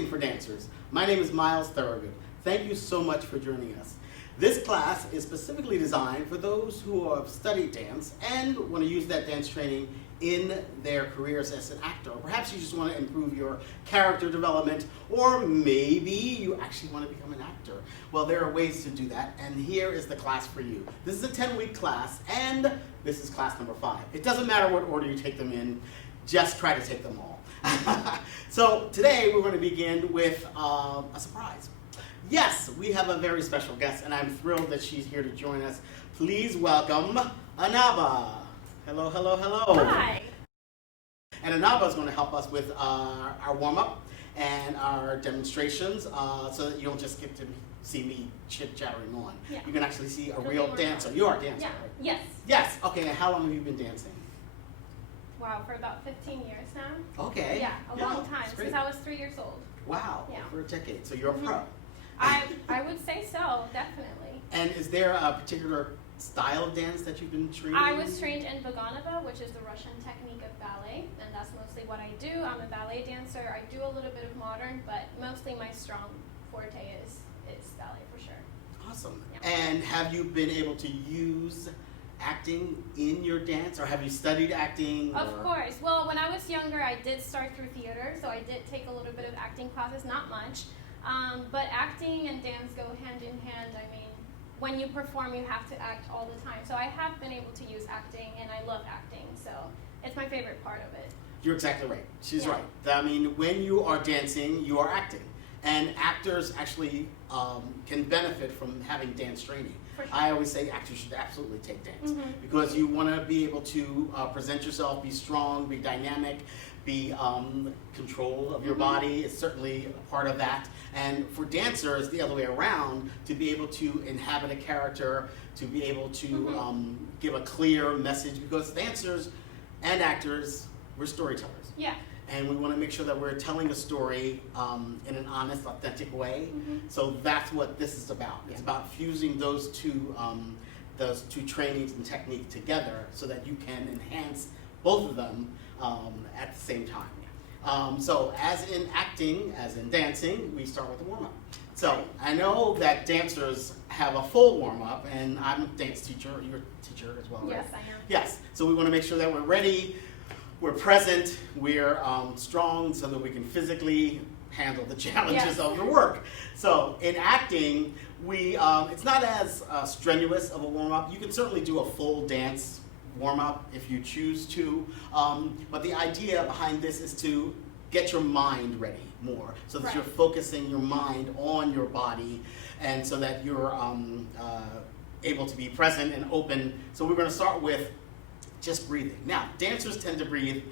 Acting for Dancers. My name is Myles Thorogood. Thank you so much for joining us. This class is specifically designed for those who have studied dance and want to use that dance training in their careers as an actor. Or perhaps you just want to improve your character development, or maybe you actually want to become an actor. Well, there are ways to do that, and here is the class for you. This is a 10-week class, and this is class number 5. It doesn't matter what order you take them in, just try to take them all. So today we're going to begin with a surprise. Yes, we have a very special guest, and I'm thrilled that she's here to join us. Please welcome Anaba. Hello, hello, hello. Hi. And Anaba is going to help us with our warm-up and our demonstrations so that you don't just get to see me chit-chattering on. Yeah. You can actually see a real dancer. You are a dancer, Yeah. right? Yes. Yes. Okay, and how long have you been dancing? Wow, for about 15 years now. Okay. Yeah, a long time, that's great. since I was 3 years old. Wow, Yeah. for a decade. So you're a pro. I would say so, definitely. And is there a particular style of dance that you've been training? I was trained in Vaganova, which is the Russian technique of ballet, and that's mostly what I do. I'm a ballet dancer. I do a little bit of modern, but mostly my strong forte is ballet for sure. Awesome. Yeah. And have you been able to use acting in your dance, or have you studied acting? Of course. Well, when I was younger, I did start through theater, so I did take a little bit of acting classes, not much. But acting and dance go hand in hand. I mean, when you perform, you have to act all the time. So I have been able to use acting, and I love acting, so it's my favorite part of it. You're exactly right. She's Yeah. right. I mean, when you are dancing, you are acting. And actors actually can benefit from having dance training. For sure. I always say actors should absolutely take dance because Mhm. you want to be able to present yourself, be strong, be dynamic, be control of your body is certainly a part of that. And for dancers, the other way around, to be able to inhabit a character, to be able to give a clear message, because dancers and actors, we're storytellers. Yeah. And we want to make sure that we're telling a story in an honest, authentic way. So that's what this is about. It's about fusing those two trainings and technique together so that you can enhance both of them at the same time. So as in acting, as in dancing, we start with the warm-up. So I know that dancers have a full warm-up, and I'm a dance teacher. You're a teacher as well, right? Yes, I am. Yes. So we want to make sure that we're ready. We're present, we're strong so that we can physically handle the challenges of the work. So in acting, it's not as strenuous of a warm-up. You can certainly do a full dance warm-up if you choose to, but the idea behind this is to get your mind ready more so that you're focusing your mind on your body and so that you're able to be present and open. So we're going to start with just breathing. Now, dancers tend to breathe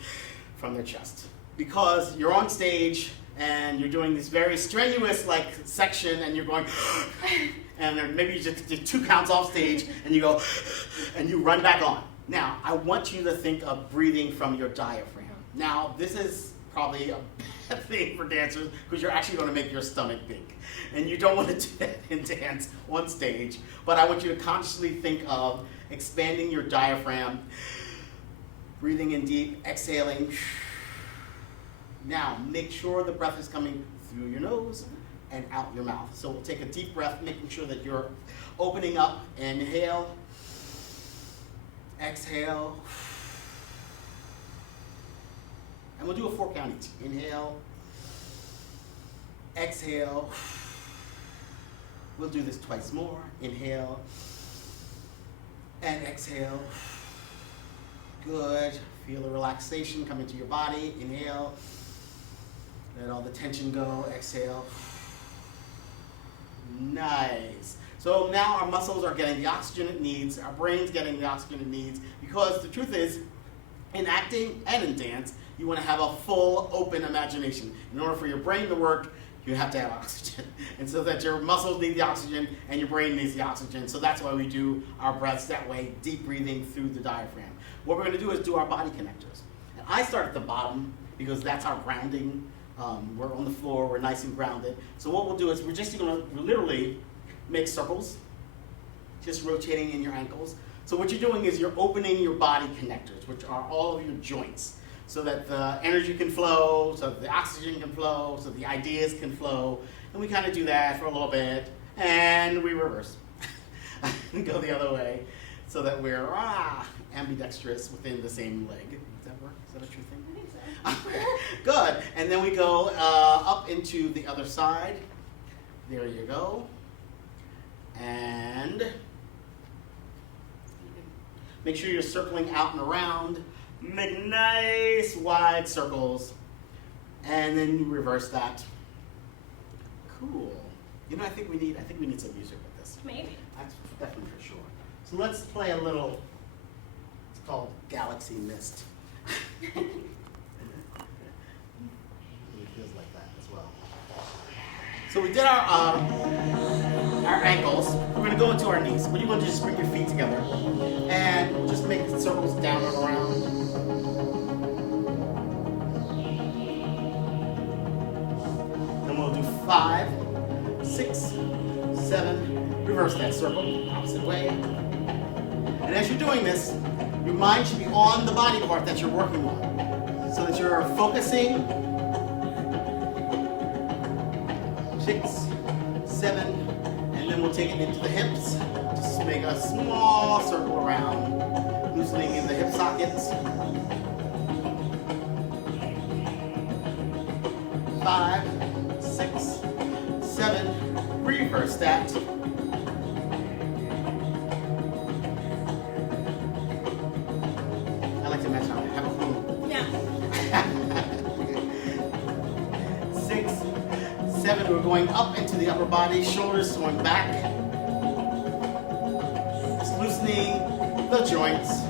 from their chest because you're on stage and you're doing this very strenuous section and you're going and then maybe you just did 2 counts off stage and you go and you run back on. Now, I want you to think of breathing from your diaphragm. Now, this is probably a bad thing for dancers because you're actually going to make your stomach big. And you don't want to do that in dance on stage, but I want you to consciously think of expanding your diaphragm, breathing in deep, exhaling. Now, make sure the breath is coming through your nose and out your mouth. So we'll take a deep breath, making sure that you're opening up. Inhale, exhale, and we'll do a 4 count each. Inhale, exhale. We'll do this twice more. Inhale, and exhale. Good. Feel the relaxation come into your body. Inhale. Let all the tension go. Exhale. Nice. So now our muscles are getting the oxygen it needs. Our brain's getting the oxygen it needs. Because the truth is, in acting and in dance, you want to have a full, open imagination. In order for your brain to work, you have to have oxygen. And so that your muscles need the oxygen and your brain needs the oxygen. So that's why we do our breaths that way, deep breathing through the diaphragm. What we're going to do is do our body connectors. And I start at the bottom because that's our grounding. We're on the floor, we're nice and grounded. So what we'll do is we're just going to literally make circles, just rotating in your ankles. So what you're doing is you're opening your body connectors, which are all of your joints. so that the energy can flow, so that the oxygen can flow, so the ideas can flow. And we kind of do that for a little bit, and we reverse. And go the other way, so that we're ambidextrous within the same leg. Does that work? Is that a true thing? I think so. Good. And then we go up into the other side. There you go. And make sure you're circling out and around. Make nice wide circles. And then you reverse that. Cool. You know, I think we need some music with this. Maybe. That's definitely for sure. So let's play a little, it's called Galaxy Mist. It feels like that as well. So we did our ankles. We're going to go into our knees. What do you want to do? Just bring your feet together and just make circles down and around. Then we'll do 5, 6, 7. Reverse that circle, opposite way. And as you're doing this, your mind should be on the body part that you're working on, so that you're focusing. 6, 7, and then we'll take it into the hips. Just make a small circle around, loosening in the hip sockets. 5, 6, 7, reverse that. I like to imagine I have a home. Yeah. 6, 7, we're going up into the upper body, shoulders going back. Just loosening the joints.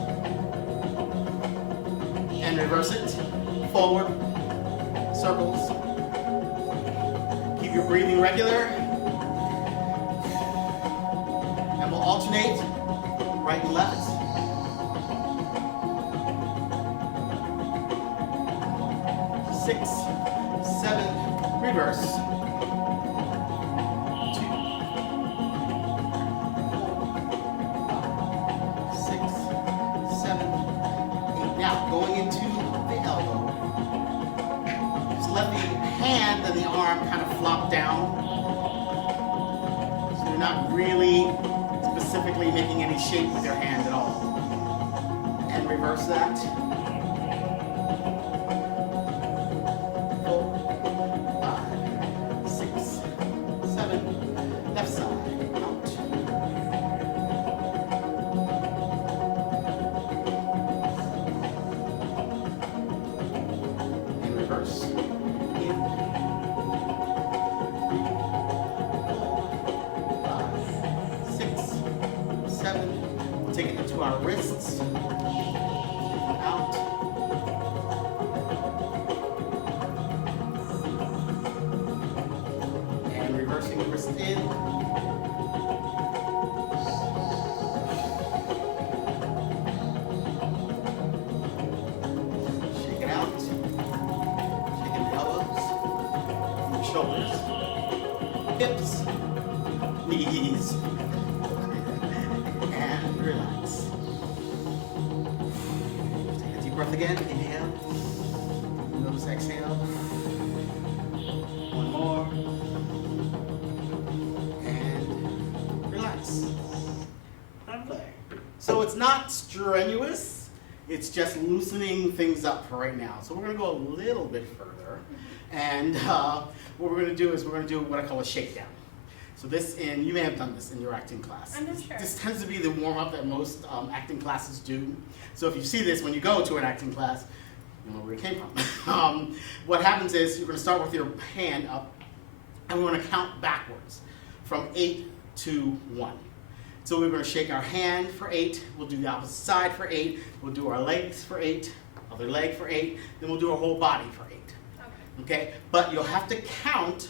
And reverse it. Forward. Circles. Keep your breathing regular. And we'll alternate right and left. 6, 7, reverse. 2, 6, 7, 8. Now going into the elbow. Just let the hand and the arm kind of flop down. So you're not really specifically making any shape with your hand at all. And reverse that. 4, 5, 6, 7. Left side. Out. And reverse. In. 5, 6, 7. We'll take it into our wrists. Out. And reversing the wrist in. Shake it out. Shaking the elbows, shoulders, hips, knees, and relax. Take a deep breath again. Inhale. Notice exhale. One more. And relax. Lovely. So it's not strenuous. It's just loosening things up for right now. So we're going to go a little bit further. And what we're going to do is we're going to do what I call a shakedown. So you may have done this in your acting class. I'm not sure. This tends to be the warm-up that most acting classes do. So if you see this when you go to an acting class, you know where it came from. What happens is you're going to start with your hand up, and we're going to count backwards from 8 to 1. So we're going to shake our hand for 8. We'll do the opposite side for 8. We'll do our legs for 8. Other leg for 8. Then we'll do our whole body for 8. Okay? But you'll have to count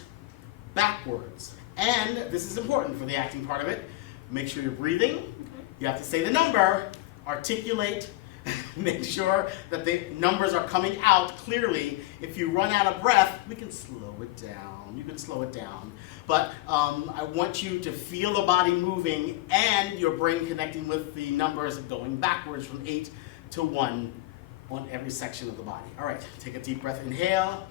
backwards. And this is important for the acting part of it. Make sure you're breathing. You have to say the number, articulate, make sure that the numbers are coming out clearly. If you run out of breath, we can slow it down. You can slow it down. But I want you to feel the body moving and your brain connecting with the numbers going backwards from 8 to 1 on every section of the body. All right, take a deep breath, inhale,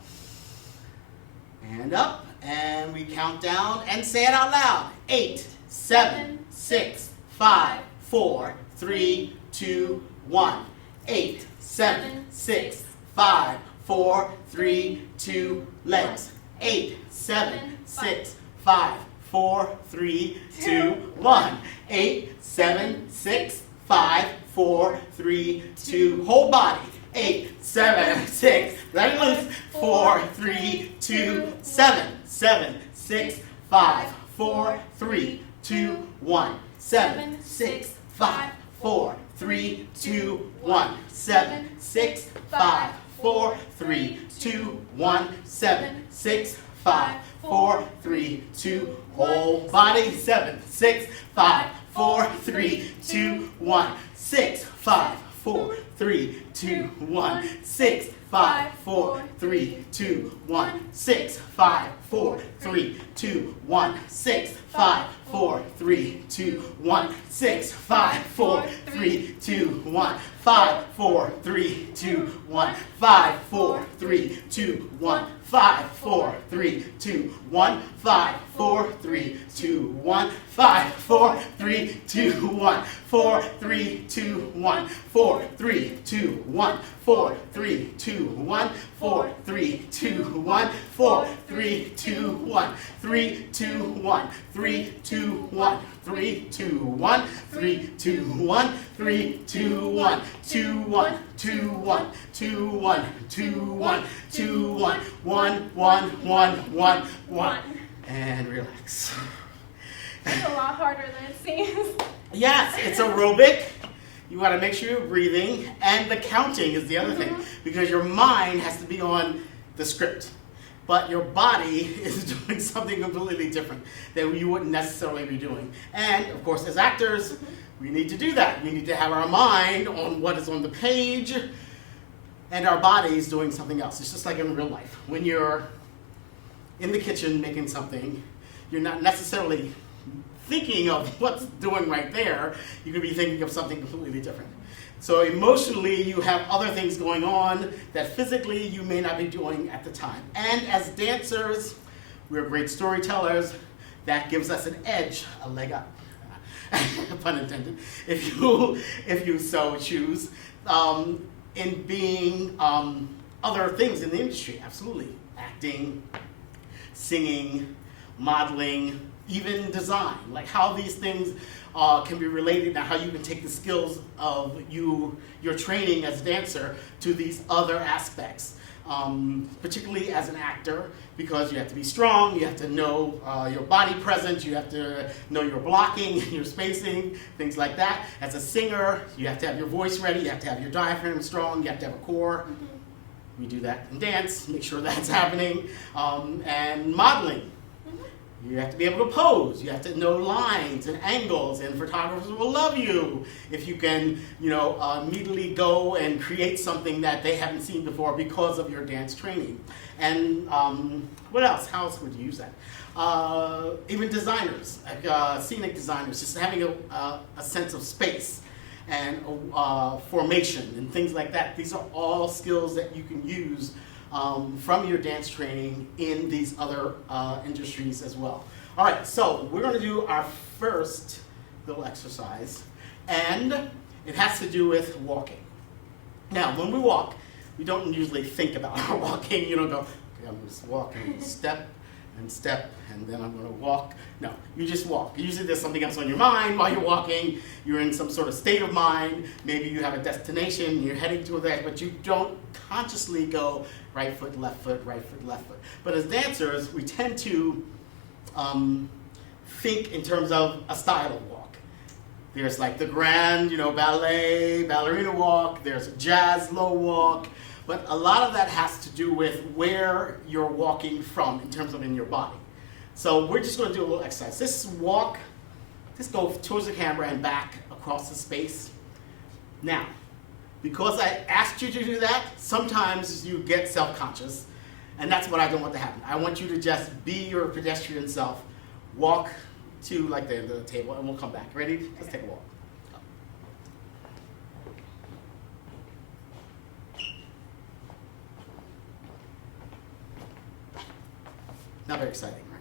and up, and we count down and say it out loud. 8, 7, 6, 5, 4, 3, 2, 1. 8, 7, 6, 5, 4, 3, 2, legs. 8, 7, 6, 5, 4, 3, 2, 1. 8, 7, 6, 5, 4, 3, 2, whole body. 8, 7, 6, let it loose. 4, 3, 2, 7, 7, 6, 5, 4, 3, 2, 1. 7, 6, 5, 4, 3, 2, 1. 7, 6, 5, 4, 3, 2, 1. 7, 6, 5, 4, 3, 2, whole body. 7, 6, 5, 4, 3, 2, 1. 6, 5, 4, 3, 2, 1. 6, 5, 4, 3, 2, 1. 6, 5, 4, 3, 2, 1. 6, 5, 4, 3, 2, 1. 6, 5, 4, 3, 2, 1. 5, 4, 3, 2, 1. 5, 4, 3, 2, 1. 5, 4, 3, 2, 1. 5, 4, 3, 2, 1. 5, 4, 3, 2, 1. 4, 3, 2, 1. 4, 3, 2, 1. 4, 3, 2, 1. 4, 3, 2, 1. 4, 3, 2, 1. 3, 2, 1. 3, 2, 1. 3, 2, 1. 3, 2, 1. 3, 2, 1. 2, 1. 2, 1. 2, 1. 2, 1. 2, 1. 1, 1, 1, 1, 1. And relax. It's a lot harder than it seems. Yes, it's aerobic. You want to make sure you're breathing, and the counting is the other thing, because your mind has to be on the script, but your body is doing something completely different that you wouldn't necessarily be doing. And of course, as actors, we need to do that. We need to have our mind on what is on the page, and our body is doing something else. It's just like in real life. When you're in the kitchen making something, you're not necessarily thinking of what's doing right there. You could be thinking of something completely different. So emotionally, you have other things going on that physically you may not be doing at the time. And as dancers, we're great storytellers. That gives us an edge, a leg up, pun intended, if you so choose, in being other things in the industry. Absolutely, acting, singing, modeling, even design, like how these things can be related, and how you can take the skills of your training as a dancer to these other aspects, particularly as an actor, because you have to be strong, you have to know your body presence, you have to know your blocking, your spacing, things like that. As a singer, you have to have your voice ready, you have to have your diaphragm strong, you have to have a core. We do that in dance, make sure that's happening, and modeling. You have to be able to pose. You have to know lines and angles, and photographers will love you if you can, immediately go and create something that they haven't seen before because of your dance training. And what else? How else would you use that? Even designers, like scenic designers, just having a sense of space and formation and things like that. These are all skills that you can use from your dance training in these other industries as well. All right, so we're going to do our first little exercise, and it has to do with walking. Now, when we walk, we don't usually think about our walking. You don't go, okay, I'm just walking, step, and then I'm going to walk. No, you just walk. Usually there's something else on your mind while you're walking. You're in some sort of state of mind. Maybe you have a destination, you're heading to that, but you don't consciously go right foot, left foot, right foot, left foot. But as dancers, we tend to think in terms of a style of walk. There's like the grand, ballet, ballerina walk. There's a jazz slow walk. But a lot of that has to do with where you're walking from in terms of in your body. So we're just going to do a little exercise. Just walk, just go towards the camera and back across the space. Now, because I asked you to do that, sometimes you get self-conscious, and that's what I don't want to happen. I want you to just be your pedestrian self, walk to like the end of the table, and we'll come back. Ready? Let's take a walk. Not very exciting, right?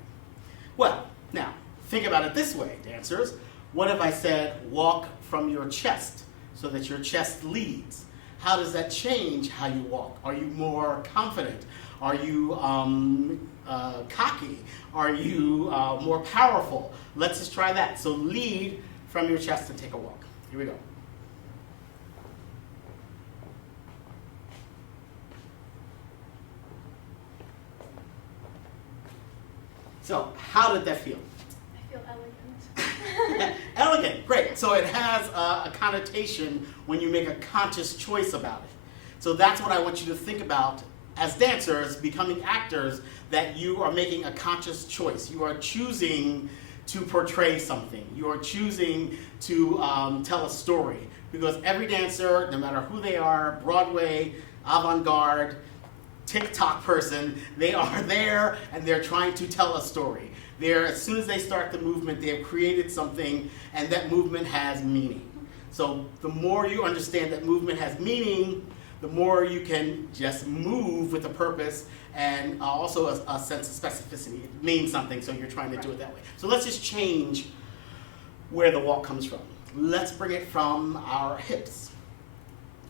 Well, now, think about it this way, dancers. What if I said walk from your chest so that your chest leads? How does that change how you walk? Are you more confident? Are you cocky? Are you more powerful? Let's just try that. So lead from your chest and take a walk. Here we go. So how did that feel? I feel elegant. Elegant, great. So it has a connotation when you make a conscious choice about it. So that's what I want you to think about as dancers, becoming actors, that you are making a conscious choice. You are choosing to portray something. You are choosing to tell a story. Because every dancer, no matter who they are, Broadway, avant-garde, TikTok person, they are there and they're trying to tell a story. As soon as they start the movement, they have created something, and that movement has meaning. So the more you understand that movement has meaning, the more you can just move with a purpose and also a sense of specificity. It means something, so you're trying to do it that way. So let's just change where the walk comes from. Let's bring it from our hips.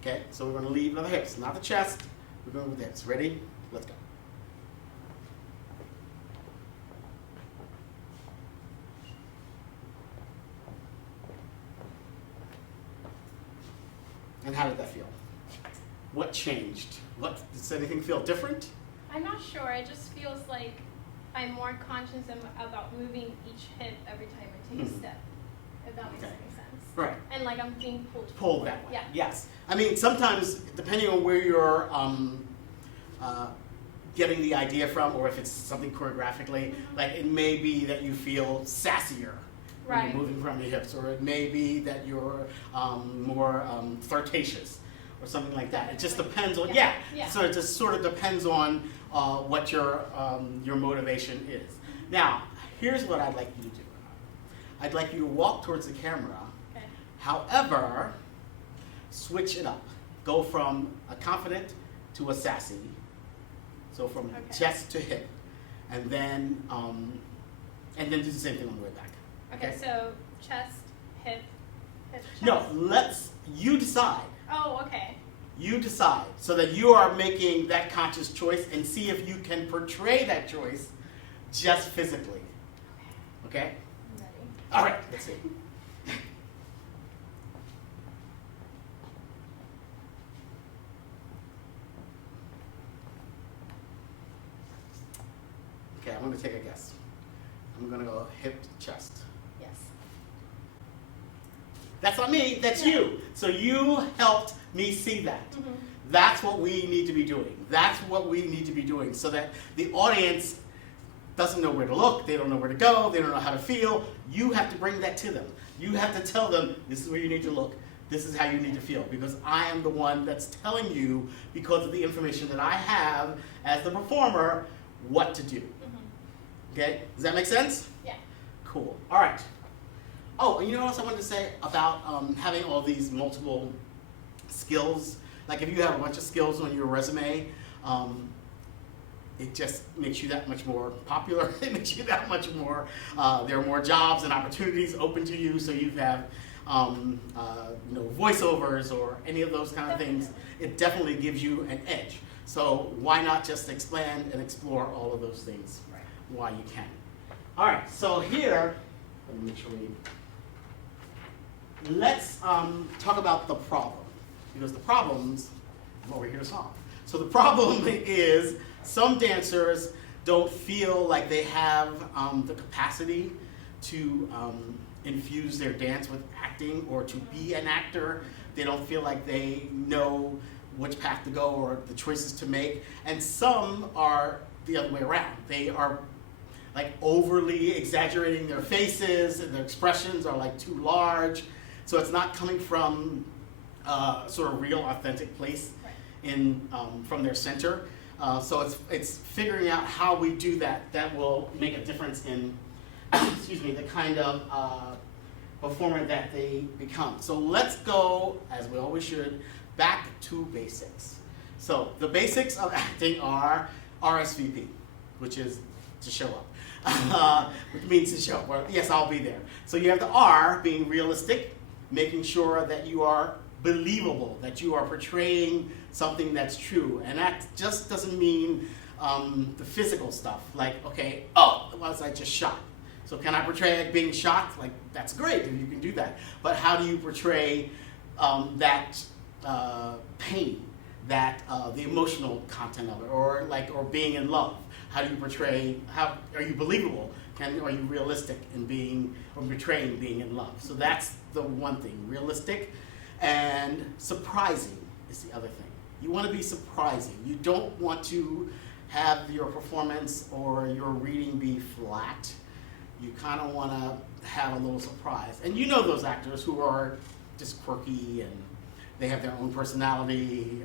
Okay, so we're going to lead with the hips, not the chest. We're going with the hips. Ready? Let's go. And how did that feel? What changed? Does anything feel different? I'm not sure. It just feels like I'm more conscious about moving each hip every time I take a step, if that makes any sense. Right. And like I'm being pulled Pulled that way. Yeah. Yes. I mean, sometimes, depending on where you're getting the idea from, or if it's something choreographically, like it may be that you feel sassier when Right. you're moving from your hips, or it may be that you're more flirtatious, or something like that. It just depends on, Yeah. So it just sort of depends on what your motivation is. Now, here's what I'd like you to do. I'd like you to walk towards the camera. Okay. However, switch it up. Go from a confident to a sassy. So from chest to hip, and then do the same thing on the way back. Okay. So chest, hip, chest. No, you decide. Oh, okay. You decide, so that you are making that conscious choice, and see if you can portray that choice just physically. Okay? I'm ready. All right, let's see. Okay, I'm going to take a guess. I'm going to go hip to chest. Yes. That's not me, that's you. So you helped me see that. Mm-hmm. That's what we need to be doing. That's what we need to be doing, so that the audience doesn't know where to look, they don't know where to go, they don't know how to feel. You have to bring that to them. You have to tell them, this is where you need to look, this is how you need to feel, because I am the one that's telling you, because of the information that I have as the performer, what to do. Okay, does that make sense? Yeah. Cool, all right. Oh, and you know what else I wanted to say about having all these multiple skills? Like if you have a bunch of skills on your resume, it just makes you that much more popular. It makes you that much more, there are more jobs and opportunities open to you, so you have voiceovers or any of those kind of things. It definitely gives you an edge. So why not just expand and explore all of those things while you can. All right, so here, let me make sure let's talk about the problem, because the problems is what we're here to solve. So the problem is some dancers don't feel like they have the capacity to infuse their dance with acting, or to be an actor. They don't feel like they know which path to go or the choices to make. And some are the other way around. They are like overly exaggerating their faces, and their expressions are like too large. So it's not coming from sort of real, authentic place from their center. So it's figuring out how we do that. That will make a difference in, excuse me, the kind of performer that they become. So let's go, as we always should, back to basics. So the basics of acting are RSVP, which is to show up, which means to show up. Well, yes, I'll be there. So you have the R, being realistic, making sure that you are believable, that you are portraying something that's true. And that just doesn't mean the physical stuff, like, okay, oh, was I just shot? So can I portray it being shot? Like, that's great if you can do that. But how do you portray that pain, that the emotional content of it, or being in love? How do you portray? How are you believable? Are you realistic in being or portraying being in love? So that's the one thing. Realistic and surprising is the other thing. You want to be surprising. You don't want to have your performance or your reading be flat. You kind of want to have a little surprise. And you know those actors who are just quirky and they have their own personality,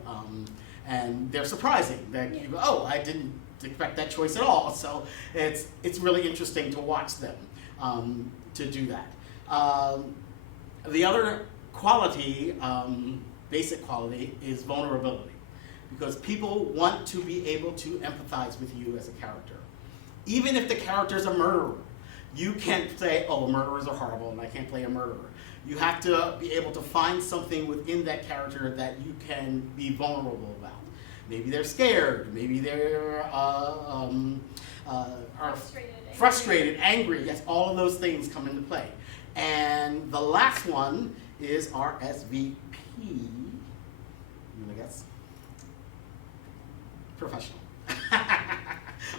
and they're surprising. That you go, oh, I didn't expect that choice at all. So it's really interesting to watch them to do that. The other quality, basic quality, is vulnerability, because people want to be able to empathize with you as a character. Even if the character is a murderer, you can't say, oh, murderers are horrible and I can't play a murderer. You have to be able to find something within that character that you can be vulnerable about. Maybe they're scared, maybe they're frustrated, angry. Yes, all of those things come into play. And the last one is RSVP. You want to guess? Professional.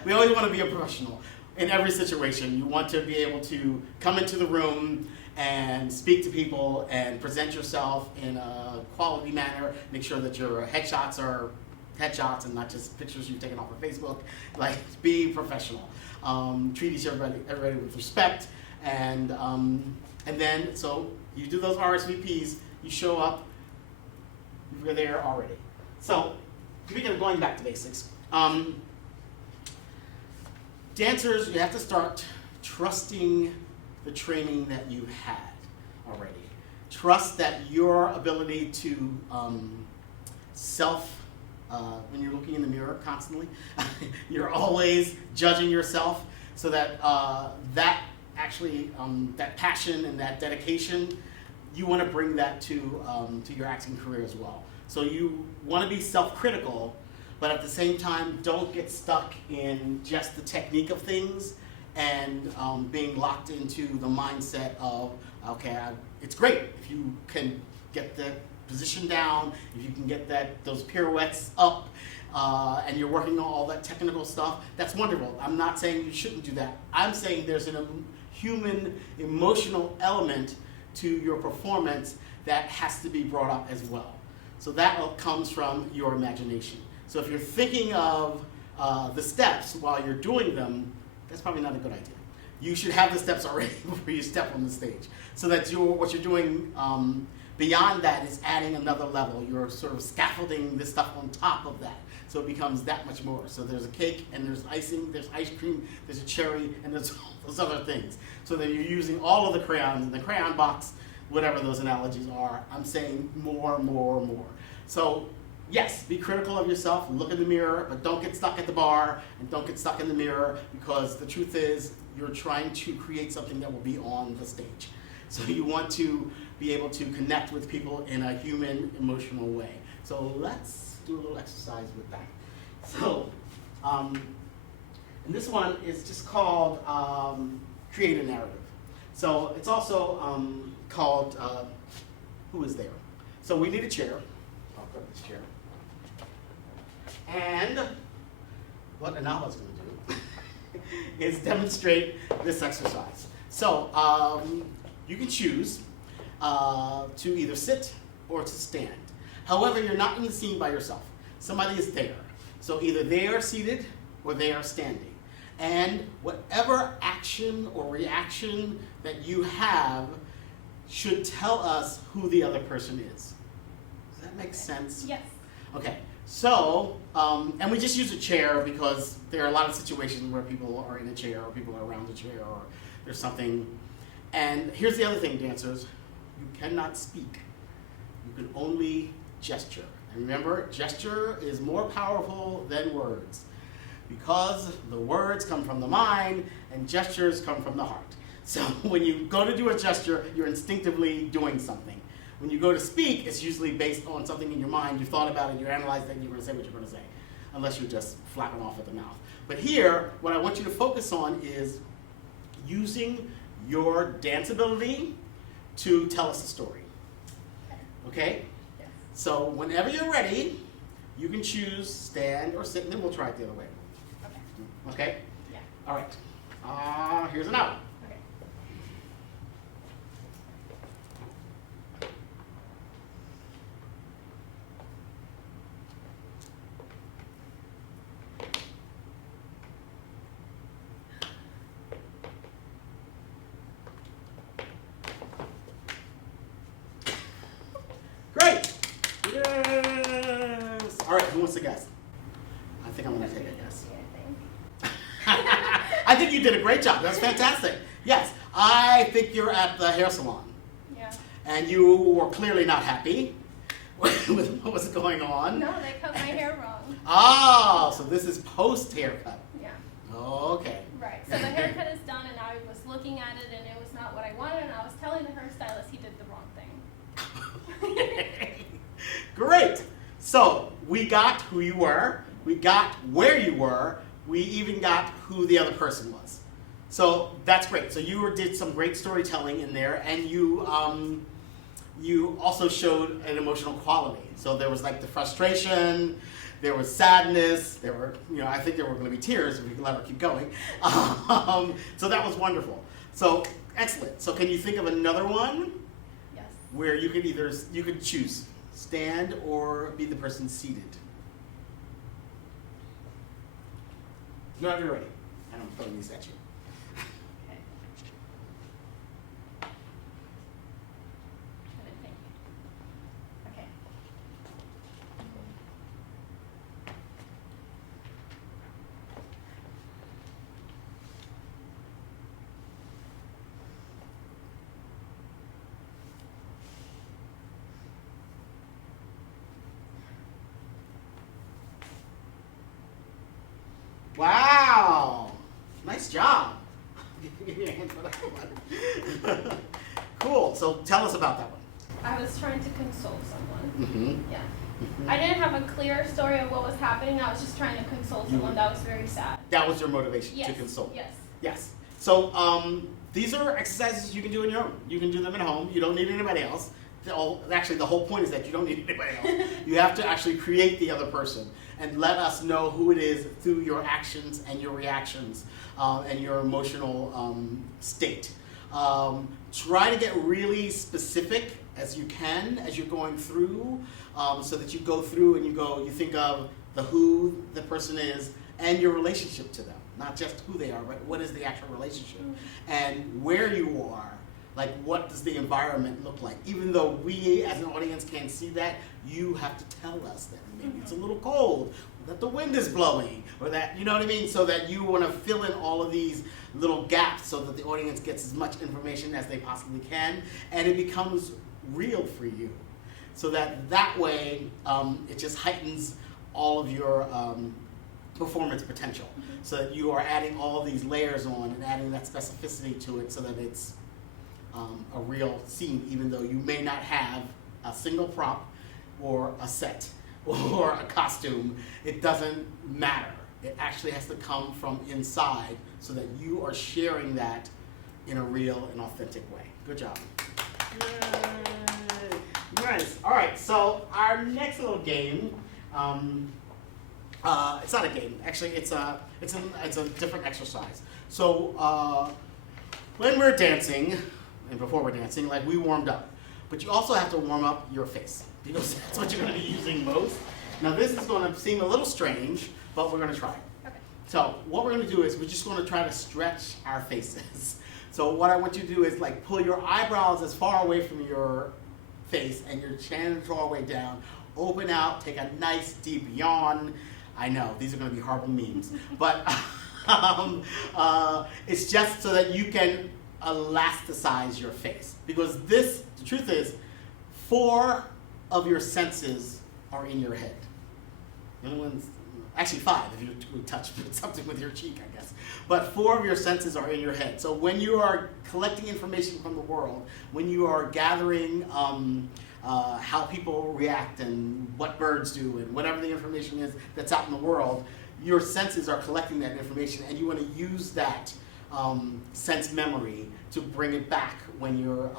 We always want to be a professional in every situation. You want to be able to come into the room and speak to people and present yourself in a quality manner. Make sure that your headshots are headshots and not just pictures you've taken off of Facebook. Like, be professional. Treat everybody with respect, and then so you do those RSVPs. You show up. You're there already. So, going back to basics. Dancers, you have to start trusting the training that you had already. Trust that your ability to when you're looking in the mirror constantly, you're always judging yourself, so that that passion and that dedication, you want to bring that to your acting career as well. So you want to be self-critical, but at the same time, don't get stuck in just the technique of things and being locked into the mindset of, okay, it's great if you can get the position down, if you can get those pirouettes up, and you're working on all that technical stuff, that's wonderful. I'm not saying you shouldn't do that. I'm saying there's a human, emotional element to your performance that has to be brought up as well. So that comes from your imagination. So if you're thinking of the steps while you're doing them, that's probably not a good idea. You should have the steps already before you step on the stage, so that what you're doing beyond that is adding another level. You're sort of scaffolding this stuff on top of that, so it becomes that much more. So there's a cake, and there's icing, there's ice cream, there's a cherry, and there's all those other things. So that you're using all of the crayons in the crayon box, whatever those analogies are. I'm saying more. So yes, be critical of yourself, look in the mirror, but don't get stuck at the bar and don't get stuck in the mirror, because the truth is you're trying to create something that will be on the stage. So you want to be able to connect with people in a human, emotional way. So let's do a little exercise with that. So, and this one is just called Create a Narrative. So it's also called Who is There? So we need a chair. I'll grab this chair. And what Anala's going to do is demonstrate this exercise. So you can choose to either sit or to stand. However, you're not in the scene by yourself. Somebody is there. So either they are seated or they are standing. And whatever action or reaction that you have should tell us who the other person is. Does that make sense? Yes. Okay. So, and we just use a chair because there are a lot of situations where people are in a chair or people are around the chair or there's something. And here's the other thing, dancers. You cannot speak. You can only gesture. And remember, gesture is more powerful than words. because the words come from the mind and gestures come from the heart. So when you go to do a gesture, you're instinctively doing something. When you go to speak, it's usually based on something in your mind. You thought about it, you analyzed it, and you're going to say what you're going to say, unless you're just flapping off at the mouth. But here, what I want you to focus on is using your dance ability to tell us a story. Okay? Yes. So whenever you're ready, you can choose stand or sit, and then we'll try it the other way. Okay. Okay? Yeah. All right. Here's an out. Okay. Great. Yes. All right. Who wants to guess? I think I'm going to take a guess. I think you did a great job. That's fantastic. Yes, I think you're at the hair salon. Yeah. And you were clearly not happy with what was going on. No, they cut my hair wrong. Oh, so this is post haircut. Yeah. Okay. Right. So the haircut is done, and I was looking at it, and it was not what I wanted, and I was telling the hairstylist he did the wrong thing. Great. So we got who you were. We got where you were. We even got who the other person was. So that's great. So you did some great storytelling in there, and you also showed an emotional quality. So there was like the frustration, there was sadness, there were, I think there were going to be tears if we could let her keep going. So that was wonderful. So excellent. So can you think of another one? Yes. Where you could choose stand or be the person seated. Whenever you're ready. And I'm throwing these at you. Okay. Let me think. Okay. Wow! Nice job. Cool. So tell us about that one. I was trying to console someone. Mm-hmm. Yeah. I didn't have a clear story of what was happening. I was just trying to console someone that was very sad. That was your motivation Yes. to console. Yes. Yes. So these are exercises you can do on your own. You can do them at home. You don't need anybody else. Actually, the whole point is that you don't need anybody else. You have to actually create the other person and let us know who it is through your actions and your reactions and your emotional state. Try to get really specific as you can as you're going through, so that you go through and you think of who the person is and your relationship to them. Not just who they are, but what is the actual relationship. And where you are, like what does the environment look like? Even though we as an audience can't see that, you have to tell us that maybe it's a little cold, or that the wind is blowing, or that, you know what I mean? So that you want to fill in all of these little gaps so that the audience gets as much information as they possibly can, and it becomes real for you. So that way, it just heightens all of your performance potential. So that you are adding all these layers on and adding that specificity to it so that it's a real scene, even though you may not have a single prop or a set or a costume. It doesn't matter. It actually has to come from inside so that you are sharing that in a real and authentic way. Good job. Yay. Nice. All right, so our next little game, it's not a game. Actually, it's a different exercise. So when we're dancing, and before we're dancing, like we warmed up. But you also have to warm up your face, because that's what you're going to be using most. Now this is going to seem a little strange, but we're going to try. Okay. So what we're going to do is we're just going to try to stretch our faces. So what I want you to do is like pull your eyebrows as far away from your face and your chin all the way down. Open out, take a nice deep yawn. I know, these are going to be horrible memes. But it's just so that you can elasticize your face. Because the truth is, 4 of your senses are in your head. The other ones, Actually 5 if you touch something with your cheek, I guess. But 4 of your senses are in your head. So when you are collecting information from the world, when you are gathering how people react and what birds do and whatever the information is that's out in the world, your senses are collecting that information, and you want to use that sense memory to bring it back when you're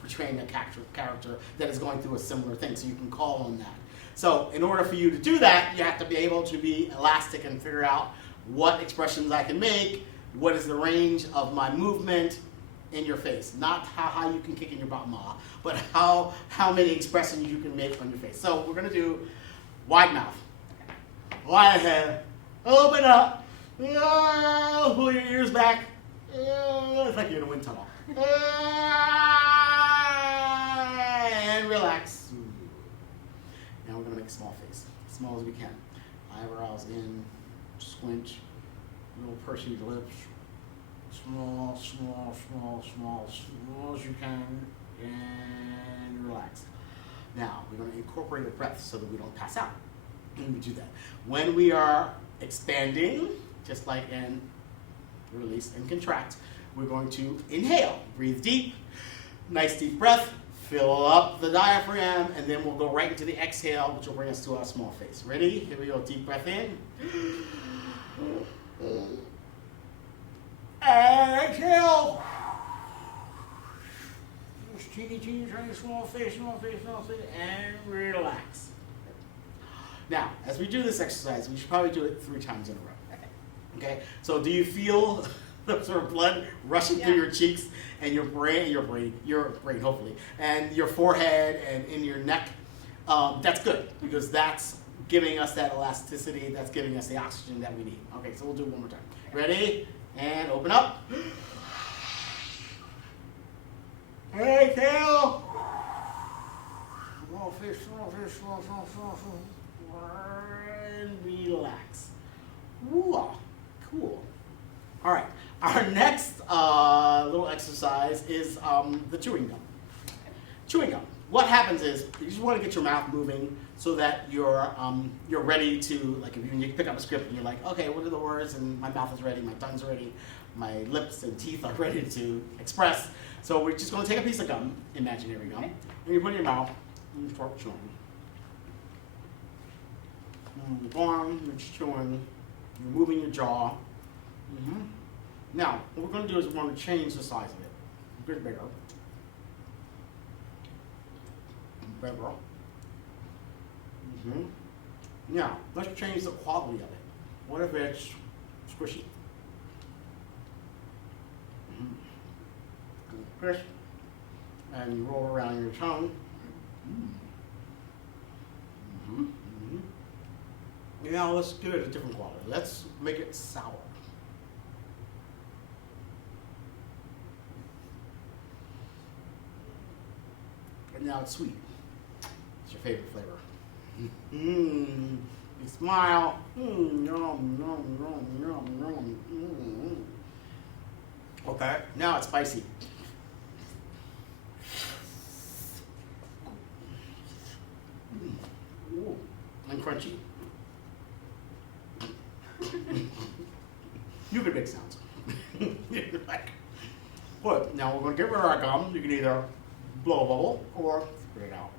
portraying a character that is going through a similar thing, so you can call on that. So in order for you to do that, you have to be able to be elastic and figure out what expressions I can make, what is the range of my movement in your face. Not how high you can kick in your ma, but how many expressions you can make on your face. So we're going to do wide mouth, wide head, open up, pull your ears back. It's like you're in a wind tunnel. And relax. Now we're going to make a small face, as small as we can. Eyebrows in, squint, little pursy lips. Small, small, small, small, small as you can, and relax. Now, we're going to incorporate a breath so that we don't pass out when we do that. When we are expanding, just like in release and contract, we're going to inhale, breathe deep, nice deep breath, fill up the diaphragm, and then we'll go right into the exhale, which will bring us to our small face. Ready? Here we go, deep breath in. And exhale. Just teeny, tiny, small face, and relax. Now, as we do this exercise, we should probably do it 3 times in a row. Okay? So do you feel the sort of blood rushing through your cheeks and your brain, hopefully, and your forehead and in your neck? That's good, because that's giving us that elasticity, that's giving us the oxygen that we need. Okay, so we'll do it one more time. Ready? And open up. Exhale. Small fish, and relax. Ooh, cool. All right. Our next little exercise is the chewing gum. Chewing gum. What happens is you just want to get your mouth moving so that you're ready to, like, if you pick up a script and you're like, okay, what are the words? And my mouth is ready, my tongue's ready, my lips and teeth are ready to express. So we're just going to take a piece of gum, imaginary gum, and you put it in your mouth and you start chewing. Go on, you're just chewing. You're moving your jaw. Now, what we're going to do is we're going to change the size of it. A bit bigger. Bigger. Now, let's change the quality of it. What if it's squishy? Crisp. And you roll around your tongue. Now let's give it a different quality. Let's make it sour. And now it's sweet. It's your favorite flavor. You smile. Okay, now it's spicy. And crunchy. You can make sounds. Like, good. Now we're going to get rid of our gum. You can either blow a bubble or spit it out.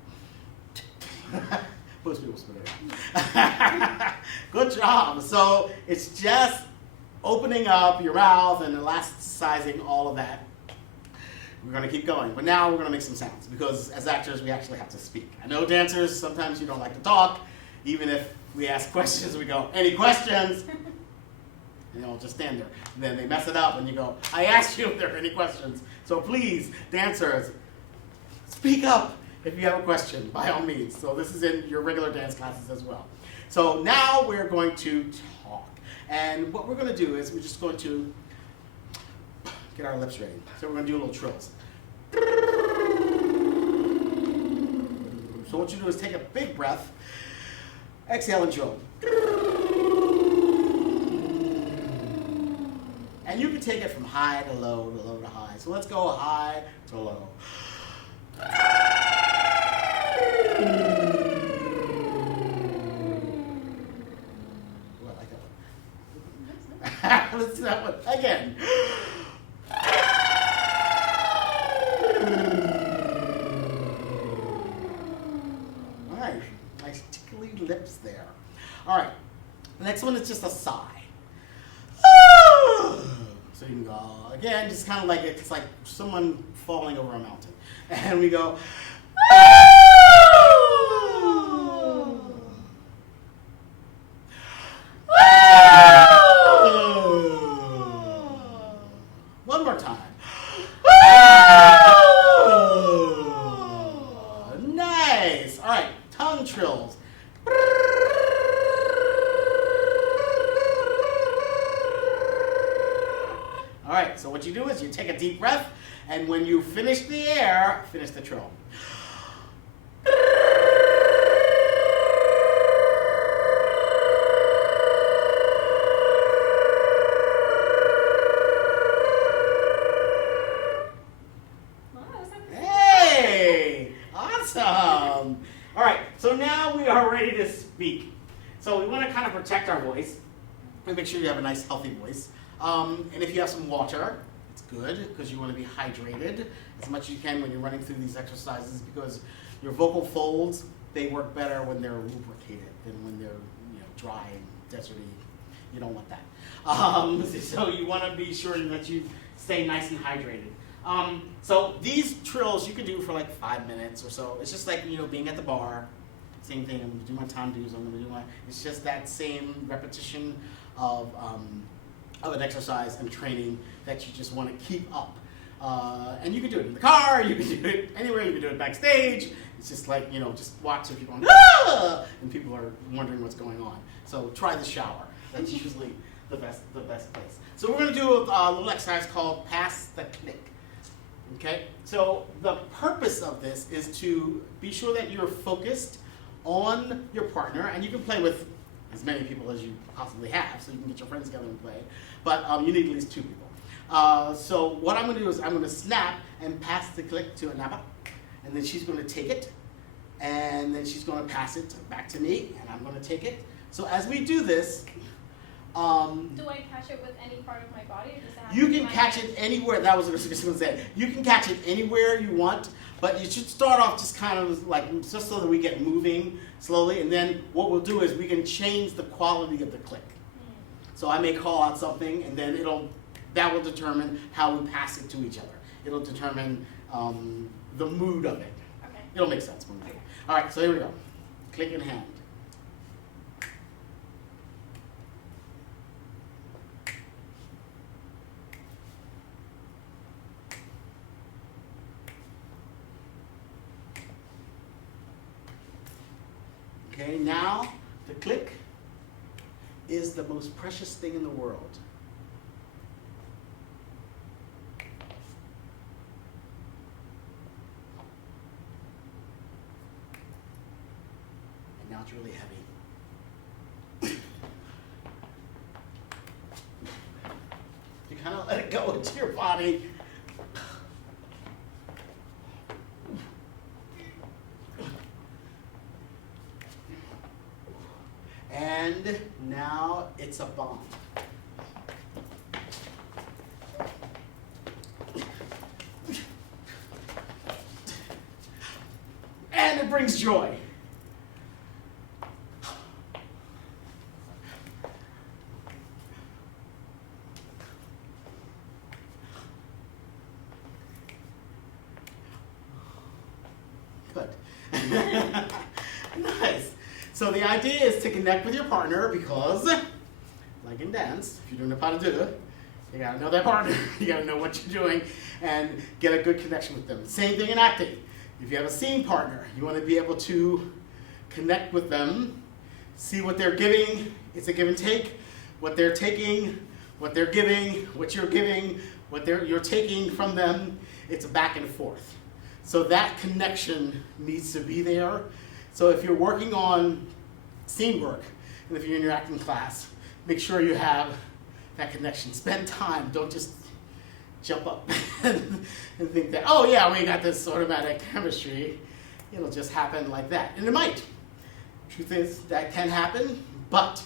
Most people spit it out. Good job. So it's just opening up your mouth and elasticizing all of that. We're going to keep going. But now we're going to make some sounds, because as actors, we actually have to speak. I know dancers, sometimes you don't like to talk. Even if we ask questions, we go, any questions? And they'll just stand there. And then they mess it up and you go, I asked you if there are any questions. So please, dancers, speak up if you have a question, by all means. So this is in your regular dance classes as well. So now we're going to talk. And what we're going to do is we're just going to get our lips ready. So we're going to do little trills. So what you do is take a big breath, exhale and trill. And you can take it from high to low to high. So let's go high to low. Let's do that one again. All right, nice tickly lips there. All right, the next one is just a sigh. So you can go again, just kind of like it's like someone falling over a mountain, and we go. One more time. Nice. All right, tongue trills. All right, so what you do is you take a deep breath, and when you finish the air, finish the trill. Hey, awesome. All right, so now we are ready to speak. So we want to kind of protect our voice and make sure you have a nice, healthy voice. And if you have some water, it's good because you want to be hydrated as much as you can when you're running through these exercises, because your vocal folds, they work better when they're lubricated than when they're dry and deserty. You don't want that. So you want to be sure that you stay nice and hydrated. So these trills you can do for like 5 minutes or so. It's just like being at the bar. Same thing. I'm going to do my tam-dos. I'm going to do my. It's just that same repetition of an exercise and training that you just want to keep up. And you can do it in the car, you can do it anywhere, you can do it backstage. It's just like, just watch if you're going, ah! And people are wondering what's going on. So try the shower. That's usually the best place. So we're going to do a little exercise called Pass the Click. Okay? So the purpose of this is to be sure that you're focused on your partner, and you can play with as many people as you possibly have, so you can get your friends together and play. But you need at least 2 people. So what I'm going to do is I'm going to snap and pass the click to Anapa, and then she's going to take it, and then she's going to pass it back to me, and I'm going to take it. So as we do this, do I catch it with any part of my body? Or does it have you to be can my catch hand? it anywhere. That was what I was going to say. You can catch it anywhere you want, but you should start off just kind of like just so that we get moving slowly, and then what we'll do is we can change the quality of the click. So I may call out something, and then that will determine how we pass it to each other. It'll determine the mood of it. Okay. It'll make sense when we do it. All right, so here we go. Click in hand. Okay, now the click is the most precious thing in the world. And now it's really heavy. You kind of let it go into your body. And now it's a bomb. And it brings joy. Good. Nice. So the idea is to connect with your partner because, like in dance, if you don't know how to do it, you gotta know that partner. You gotta know what you're doing and get a good connection with them. Same thing in acting. If you have a scene partner, you want to be able to connect with them, see what they're giving. It's a give and take. What they're taking, what they're giving, what you're giving, what you're taking from them. It's a back and forth. So that connection needs to be there. So if you're working on scene work, and if you're in your acting class, make sure you have that connection. Spend time. Don't just jump up and think that, oh yeah, we got this automatic chemistry. It'll just happen like that. And it might. Truth is, that can happen, but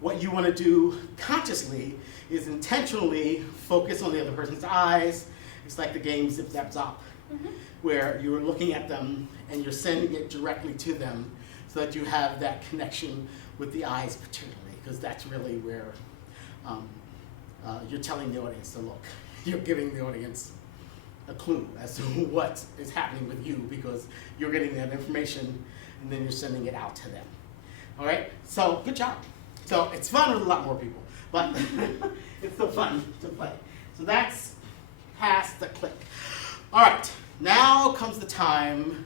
what you want to do consciously is intentionally focus on the other person's eyes. It's like the game Zip Zap Zop, where you're looking at them and you're sending it directly to them so that you have that connection with the eyes particularly, because that's really where you're telling the audience to look. You're giving the audience a clue as to what is happening with you, because you're getting that information and then you're sending it out to them. All right, so good job. So it's fun with a lot more people, but it's still fun to play. So that's past the click. All right, now comes the time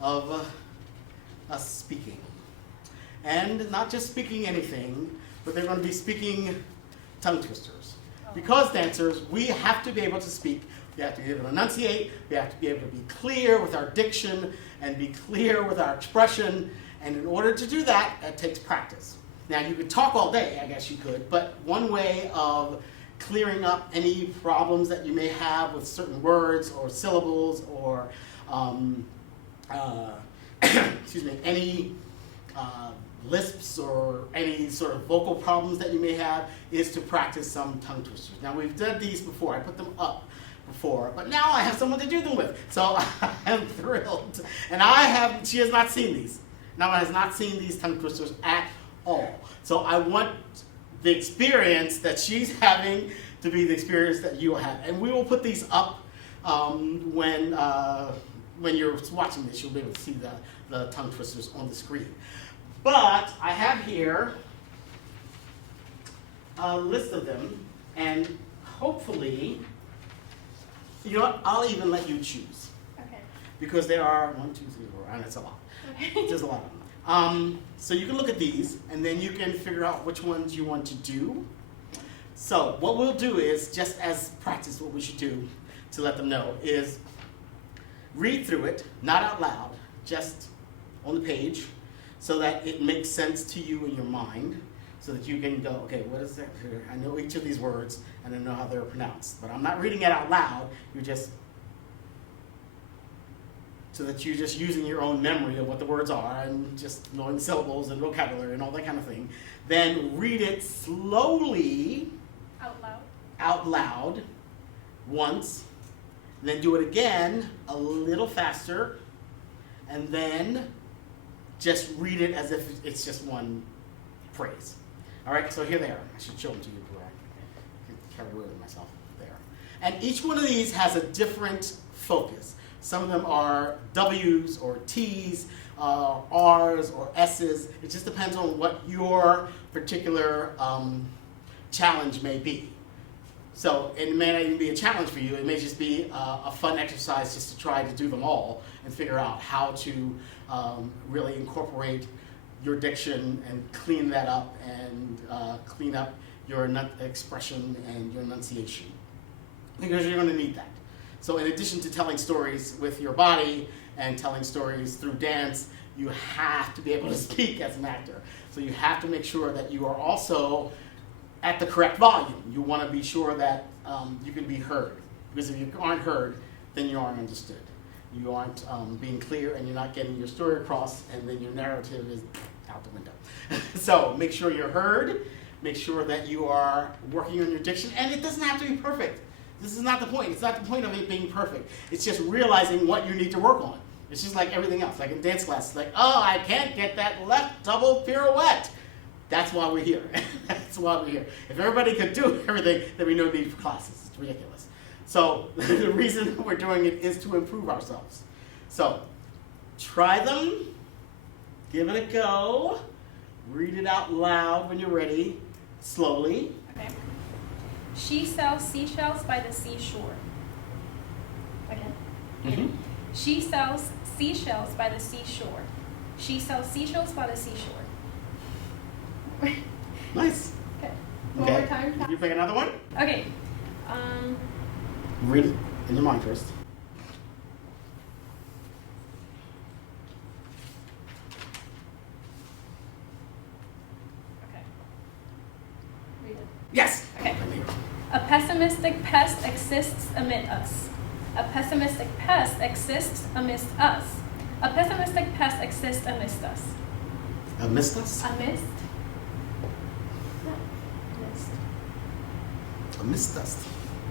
of us speaking. And not just speaking anything, but they're going to be speaking tongue twisters. Because dancers, we have to be able to speak. We have to be able to enunciate. We have to be able to be clear with our diction and be clear with our expression. And in order to do that, it takes practice. Now, you could talk all day, I guess you could, but one way of clearing up any problems that you may have with certain words or syllables or excuse me, any lisps or any sort of vocal problems that you may have is to practice some tongue twisters. Now, we've done these before. I put them up before, but now I have someone to do them with. So I'm thrilled. And she has not seen these. Now, has not seen these tongue twisters at all. So I want the experience that she's having to be the experience that you will have. And we will put these up when you're watching this. You'll be able to see the tongue twisters on the screen. But I have here a list of them, and hopefully, you know what, I'll even let you choose. Okay. Because there are 1, 2, 3, 4, and it's a lot. Okay. There's a lot of them. So you can look at these, and then you can figure out which ones you want to do. So what we'll do is, just as practice, what we should do to let them know is read through it, not out loud, just on the page, so that it makes sense to you in your mind, so that you can go, okay, what is that here? I know each of these words, and I know how they're pronounced, but I'm not reading it out loud. So that you're just using your own memory of what the words are and just knowing syllables and vocabulary and all that kind of thing. Then read it slowly out loud once, and then do it again a little faster, and then just read it as if it's just one phrase. All right, so here they are. I should show them to you before I carry away with myself there. And each one of these has a different focus. Some of them are W's or T's, R's or S's. It just depends on what your particular challenge may be. So it may not even be a challenge for you. It may just be a fun exercise just to try to do them all and figure out how to really incorporate your diction and clean that up and clean up your expression and your enunciation, because you're going to need that. So in addition to telling stories with your body and telling stories through dance, you have to be able to speak as an actor. So you have to make sure that you are also at the correct volume. You want to be sure that you can be heard. Because if you aren't heard, then you aren't understood. You aren't being clear, and you're not getting your story across, and then your narrative is out the window. So make sure you're heard. Make sure that you are working on your diction. And it doesn't have to be perfect. This is not the point. It's not the point of it being perfect. It's just realizing what you need to work on. It's just like everything else. Like in dance class, it's like, oh, I can't get that left double pirouette. That's why we're here. That's why we're here. If everybody could do everything, then we no need for classes. It's ridiculous. So the reason we're doing it is to improve ourselves. So try them. Give it a go. Read it out loud when you're ready. Slowly. Okay. She sells seashells by the seashore. Again. Mm-hmm. She sells seashells by the seashore. She sells seashells by the seashore. Nice. Okay. One more time. You pick another one? Okay. Read it in your mind first. Okay. Read it. Yes. Okay. A pessimistic pest exists amid us. A pessimistic pest exists amidst us. A pessimistic pest exists amidst us. Amidst us? Amidst. A mist dust.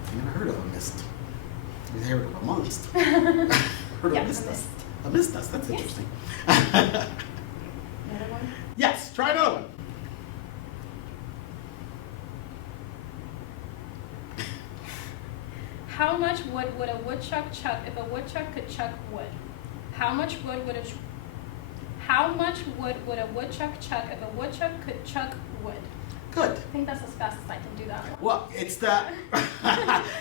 I never heard of a mist. I heard of amongst. Heard of a mist dust. A mist dust, that's interesting. Another one? Yes, try another one. How much wood would a woodchuck chuck if a woodchuck could chuck wood? How much wood would a woodchuck chuck if a woodchuck could chuck wood? Good. I think that's as fast as I can do that one. Well,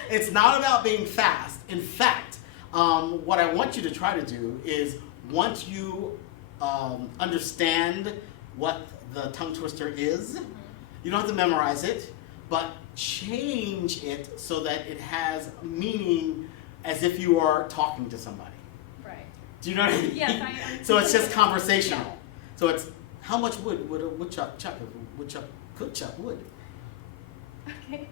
it's not about being fast. In fact, what I want you to try to do is once you understand what the tongue twister is, you don't have to memorize it, but change it so that it has meaning as if you are talking to somebody. Right. Do you know what I mean? Yes, I am. So it's just conversational. Yeah. So it's, how much wood would a woodchuck chuck if a woodchuck could chuck wood? Okay.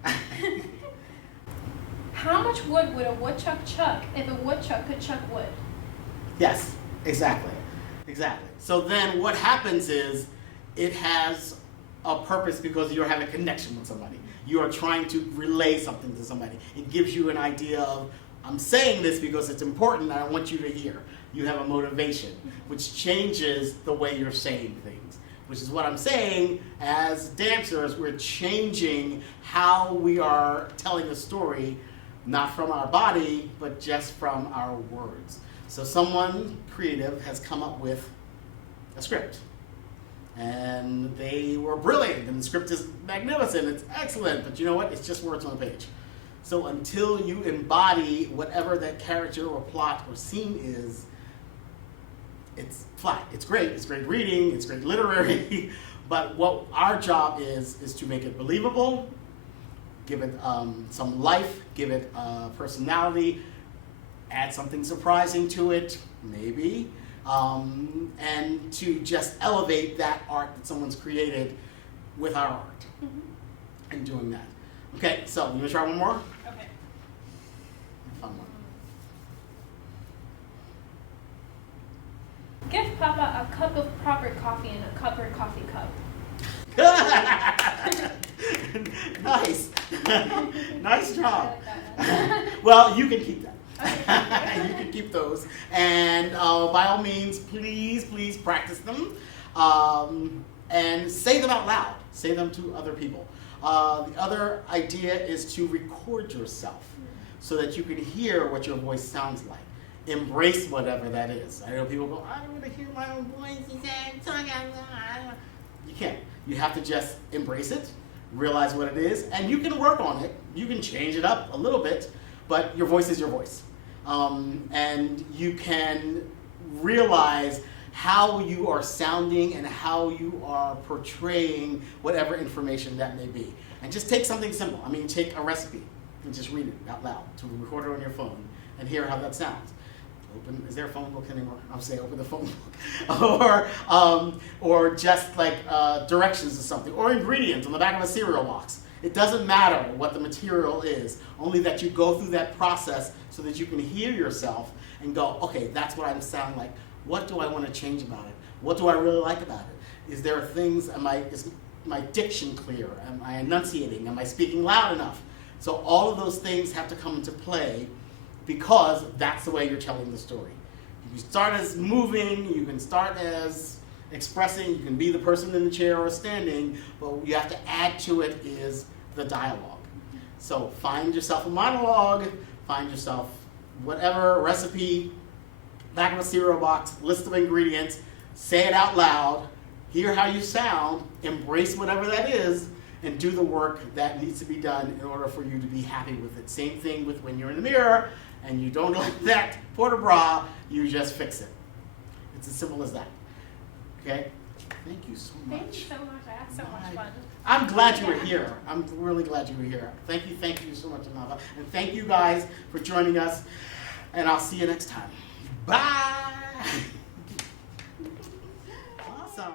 How much wood would a woodchuck chuck if a woodchuck could chuck wood? Yes, exactly. Exactly. So then what happens is it has a purpose because you're having a connection with somebody. You are trying to relay something to somebody. It gives you an idea of, I'm saying this because it's important and I want you to hear. You have a motivation, which changes the way you're saying things, which is what I'm saying. As dancers, we're changing how we are telling a story, not from our body, but just from our words. So someone creative has come up with a script. And they were brilliant, and the script is magnificent, it's excellent, but you know what? It's just words on a page. So until you embody whatever that character or plot or scene is, it's flat. It's great reading, it's great literary, but what our job is to make it believable, give it some life, give it personality, add something surprising to it, maybe, and to just elevate that art that someone's created with our art and doing that. Okay, so you want to try one more? Okay. Fun one. Give Papa a cup of proper coffee in a copper coffee cup. Nice. Nice job. I like that. Well, you can keep that. Okay. You can keep those. And by all means, please practice them. And say them out loud. Say them to other people. The other idea is to record yourself so that you can hear what your voice sounds like. Embrace whatever that is. I know people go, I don't want to hear my own voice. You can't. You have to just embrace it, realize what it is, and you can work on it. You can change it up a little bit, but your voice is your voice. And you can realize how you are sounding and how you are portraying whatever information that may be. And just take something simple. I mean, take a recipe and just read it out loud, to record it on your phone and hear how that sounds. Is there a phone book anymore? I'll say open the phone book. Or just like directions to something, or ingredients on the back of a cereal box. It doesn't matter what the material is, only that you go through that process so that you can hear yourself and go, okay, that's what I sound like. What do I want to change about it? What do I really like about it? Is there things, is my diction clear? Am I enunciating? Am I speaking loud enough? So all of those things have to come into play because that's the way you're telling the story. You can start as moving, you can start as expressing, you can be the person in the chair or standing, but what you have to add to it is the dialogue. So find yourself a monologue, find yourself whatever recipe, back of a cereal box, list of ingredients, say it out loud, hear how you sound, embrace whatever that is, and do the work that needs to be done in order for you to be happy with it. Same thing with when you're in the mirror and you don't like that port-de-bras, you just fix it. It's as simple as that. Okay? Thank you so much. Thank you so much. I had so much fun. I'm glad you were here. I'm really glad you were here. Thank you so much, Amava. And thank you guys for joining us. And I'll see you next time. Bye! Awesome.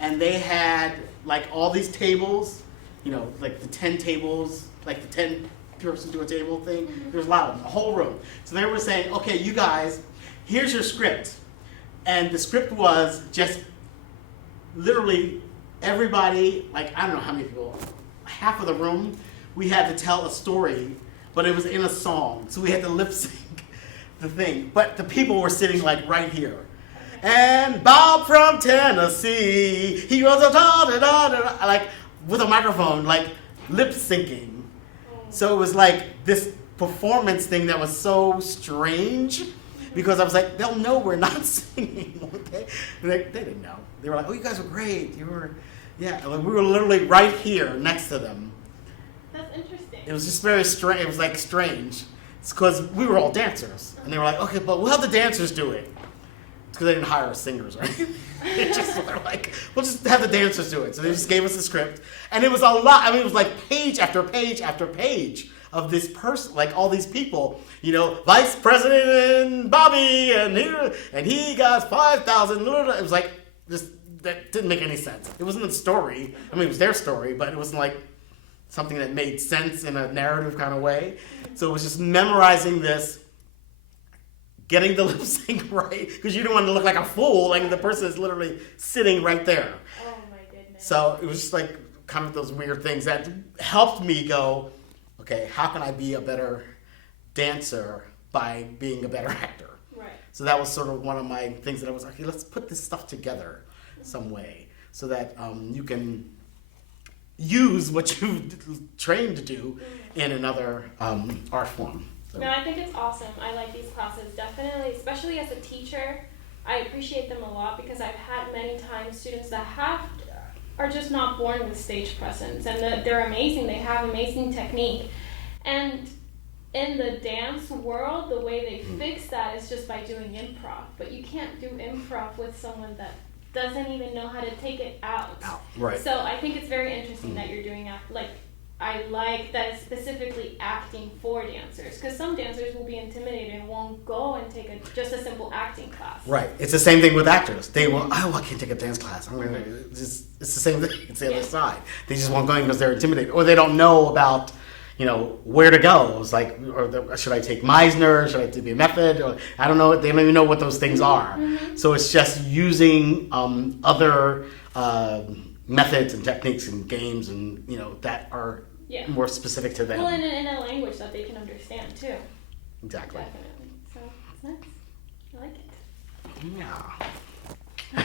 And they had like all these tables, you know, like the 10 tables, like the 10 person to a table thing. There's a lot of them, a whole room. So they were saying, okay, you guys, here's your script. And the script was just literally everybody, like I don't know how many people, half of the room, we had to tell a story, but it was in a song, so we had to lip sync the thing. But the people were sitting like right here. And Bob from Tennessee, he was a da-da-da-da, like with a microphone, like lip syncing. So it was like this performance thing that was so strange, because I was like, they'll know we're not singing, won't they? They didn't know. They were like, oh, you guys were great. You were, yeah. Like, we were literally right here next to them. That's interesting. It was just very strange. It was like strange. It's because we were all dancers. And they were like, okay, but we'll have the dancers do it. It's because they didn't hire singers, right? They just were like, we'll just have the dancers do it. So they just gave us a script. And it was a lot. I mean, it was like page after page after page of this person, like all these people, you know, Vice President Bobby, and he got 5,000. It was like, just, that didn't make any sense. It wasn't a story. I mean, it was their story, but it wasn't like something that made sense in a narrative kind of way. So it was just memorizing this, getting the lip sync right, because you don't want to look like a fool, like the person is literally sitting right there. Oh my goodness. So it was just like kind of those weird things that helped me go, okay, how can I be a better dancer by being a better actor? Right. So that was sort of one of my things that I was like, okay, let's put this stuff together some way so that you can use what you've trained to do in another art form. So. No, I think it's awesome. I like these classes, definitely, especially as a teacher. I appreciate them a lot because I've had many times students that are just not born with stage presence, and they're amazing. They have amazing technique. And in the dance world, the way they fix that is just by doing improv. But you can't do improv with someone that doesn't even know how to take it out. Right. So I think it's very interesting that you're doing I like that it's specifically acting for dancers, because some dancers will be intimidated and won't go and take just a simple acting class. Right. It's the same thing with actors. They will, oh, I can't take a dance class. It's the same thing. It's the other side. They just won't go in because they're intimidated, or they don't know about, where to go. It's like, should I take Meisner? Should I be a method? Or, I don't know. They don't even know what those things are. Mm-hmm. So it's just using other methods and techniques and games and that are more specific to them. Well, in a language that they can understand too. Exactly. Definitely. So it's nice. I like it.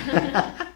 Yeah.